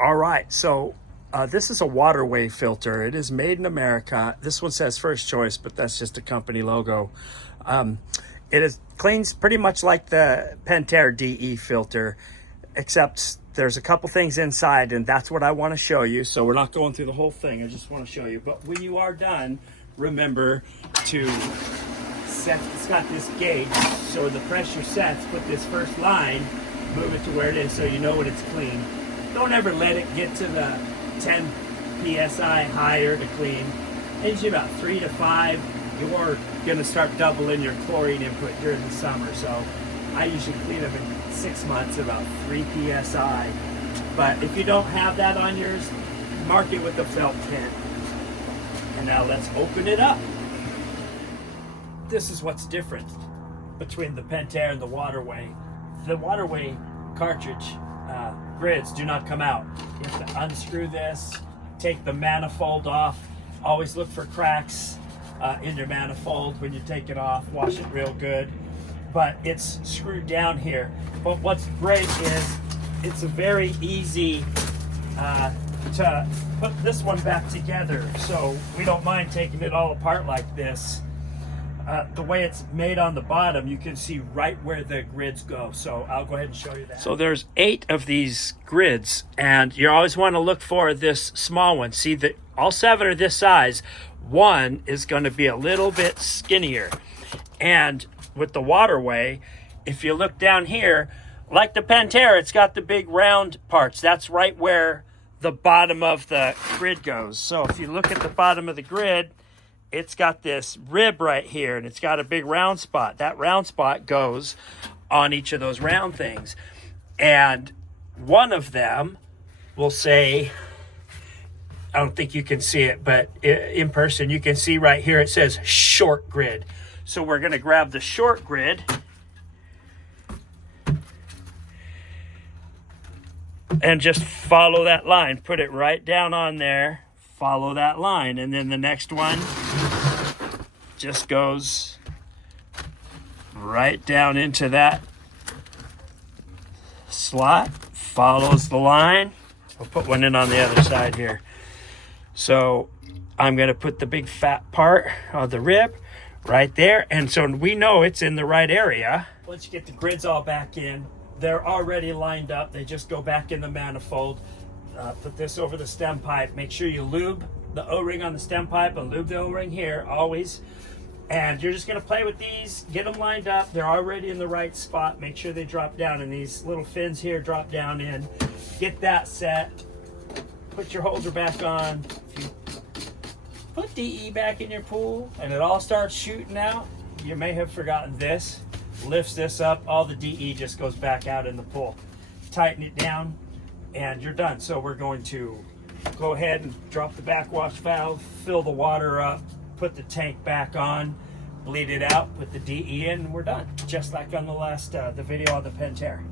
All right, so this is a Waterway filter. It is made in America. This one says First Choice, but that's just a company logo. Cleans pretty much like the Pentair DE filter, except there's a couple things inside, and that's what I want to show you. So we're not going through the whole thing. I just want to show you. But when you are done, remember to set, it's got this gauge, so the pressure sets, put this first line, move it to where it is so you know when it's clean. Don't ever let it get to the 10 psi higher to clean. Usually about 3 to 5, you're gonna start doubling your chlorine input during the summer. So I usually clean them in 6 months about 3 psi. But if you don't have that on yours, mark it with a felt pen. And now let's open it up. This is what's different between the Pentair and the Waterway. The Waterway cartridge grids do not come out. You have to unscrew this, take the manifold off. Always look for cracks in your manifold when you take it off. Wash it real good. But it's screwed down here. But what's great is it's a very easy to put this one back together. So we don't mind taking it all apart like this. The way it's made on the bottom, you can see right where the grids go. So I'll go ahead and show you that. So there's 8 of these grids, and you always want to look for this small one. See that all 7 are this size. One is going to be a little bit skinnier. And with the Waterway, if you look down here, like the Pentair, it's got the big round parts. That's right where the bottom of the grid goes. So if you look at the bottom of the grid, it's got this rib right here, and it's got a big round spot. That round spot goes on each of those round things. And one of them will say, I don't think you can see it, but in person you can see right here it says short grid. So we're going to grab the short grid and just follow that line. Put it right down on there. Follow that line, and then the next one just goes right down into that slot, follows the line. We'll put one in on the other side here. So I'm going to put the big fat part of the rib right there, and so we know it's in the right area. Once you get the grids all back in, they're already lined up. They just go back in the manifold. Put this over the stem pipe. Make sure you lube the O-ring on the stem pipe and lube the O-ring here always. And you're just going to play with these, get them lined up. They're already in the right spot. Make sure they drop down, and these little fins here drop down in. Get that set. Put your holder back on. If you put DE back in your pool and it all starts shooting out, you may have forgotten this. Lifts this up, all the DE just goes back out in the pool. Tighten it down, and you're done. So we're going to go ahead and drop the backwash valve, fill the water up, put the tank back on, bleed it out, put the DE in, and we're done. Just like on the last the video on the Pentair.